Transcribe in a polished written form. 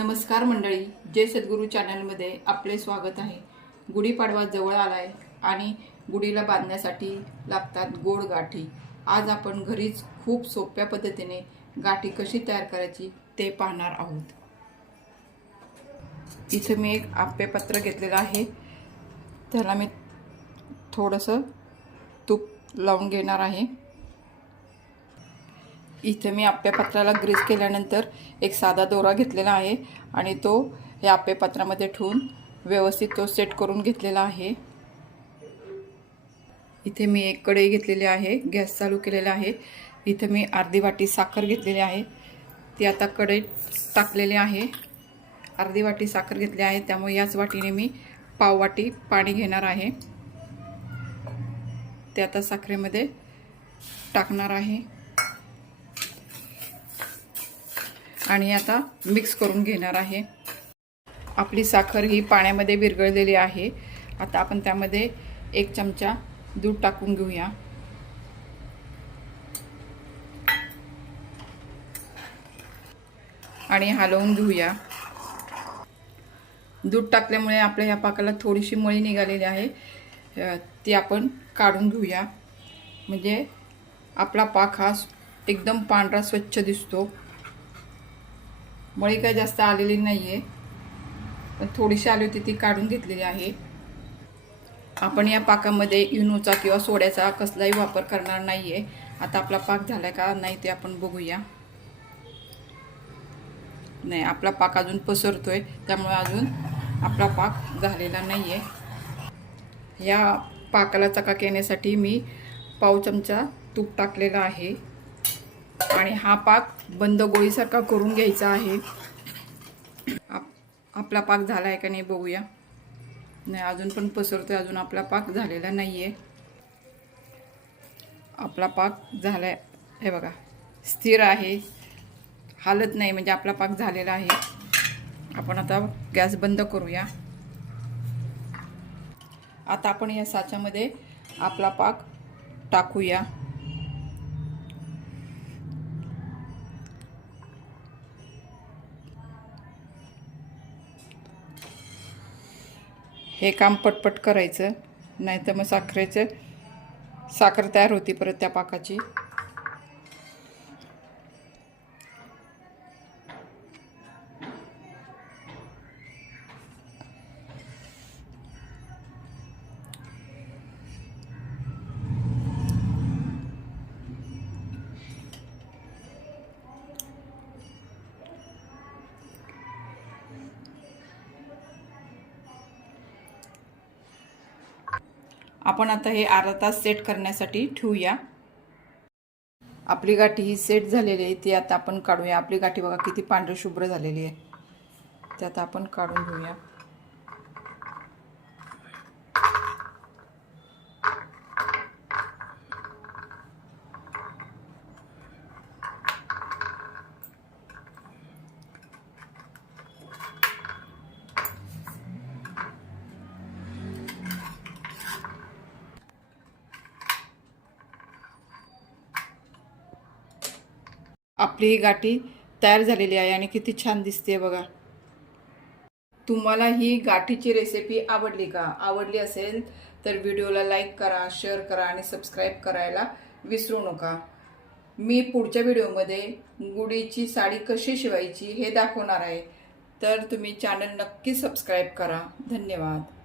नमस्कार मंडळी, जय सद्गुरू चॅनलमध्ये आपले स्वागत आहे। गुढीपाडवा जवळ आलाय आणि गुढीला बांधण्यासाठी लागतात गोड गाठी। आज आपण घरीच खूप सोप्या पद्धतीने गाठी कशी तयार करायची ते पाहणार आहोत। इथे मी एक आप्पेपत्र घेतलेलं आहे, त्याला मी थोडंसं तूप लावून घेणार आहे। इथे मी आप्पेपत्राला ग्रीस केल्यानंतर एक साधा दोरा घेतलेला आहे आणि तो या आप्पेपत्रामध्ये ठेवून व्यवस्थित तो सेट करून घेतलेला आहे। इथे मी एक कढई घेतलेली आहे, गॅस चालू केलेला आहे। इथे मी अर्धी वाटी साखर घेतलेली आहे, ती आता कढईत टाकलेली आहे। अर्धी वाटी साखर घेतली आहे, त्यामुळे याच वाटीने मी पाव वाटी पाणी घेणार आहे। ते आता साखरेमध्ये टाकणार आहे आणि आता मिक्स करून घेणार आहे। आपली साखर ही पाण्यामध्ये विरघळलेली आहे। आता आपण त्यामध्ये एक चमचा दूध टाकून घेऊया आणि हलवून घेऊया। दूध टाकल्यामुळे आपल्या या पाकाला थोडीशी मळी निघालेली आहे, ती आपण काढून घेऊया। म्हणजे आपला पाक हा एकदम पांढरा स्वच्छ दिसतो। मळी काय जास्त आलेली नाहीये, पण थोडीशी आली होती, ती काढून घेतलेली आहे। आपण या पाकामध्ये इनोचा किंवा सोड्याचा कसलाही वापर करणार नाहीये। आता आपला पाक झालाय का नाही ते आपण बघूया। नाही, आपला पाक अजून पसरतोय, त्यामुळे अजून आपला पाक झालेला नाहीये। या पाकाला चकाकी येण्यासाठी मी पाव चमचा तूप टाकलेला आहे आणि हा पाक बंद गोळीसारखा करून घ्यायचा आहे। आपला पाक झाला आहे का नाही बघूया। नाही, अजून पण पसरतोय, अजून आपला पाक झालेला नाहीये। आपला पाक झालाय, हे बघा, स्थिर आहे, हालत नाही, म्हणजे आपला पाक झालेला आहे। आपण आता गॅस बंद करूया। आता आपण या साच्यामध्ये आपला पाक टाकूया। हे काम पटपट करायचं, नाहीतर मग साखर तयार होती परत त्या पाकाची। आपण आता हे अर्धा तास सेट करण्यासाठी ठेवूया। आपली गाठी ही सेट झालेली आहे, ती आता आपण काढूया। आपली गाठी बघा किती पांढरी शुभ्र झालेली आहे, ते आता आपण काढून घेऊया। आपली ही गाठी तयार झालेली आहे आणि किती छान दिसते बघा। तुम्हाला ही गाठीची रेसिपी आवडली का? आवडली असेल तर व्हिडिओला लाईक करा, शेअर करा आणि सबस्क्राईब करायला विसरू नका। मी पुढच्या व्हिडिओमध्ये गुढीची साडी कशी शिवायची हे दाखवणार आहे, तर तुम्ही चॅनल नक्की सबस्क्राईब करा। धन्यवाद।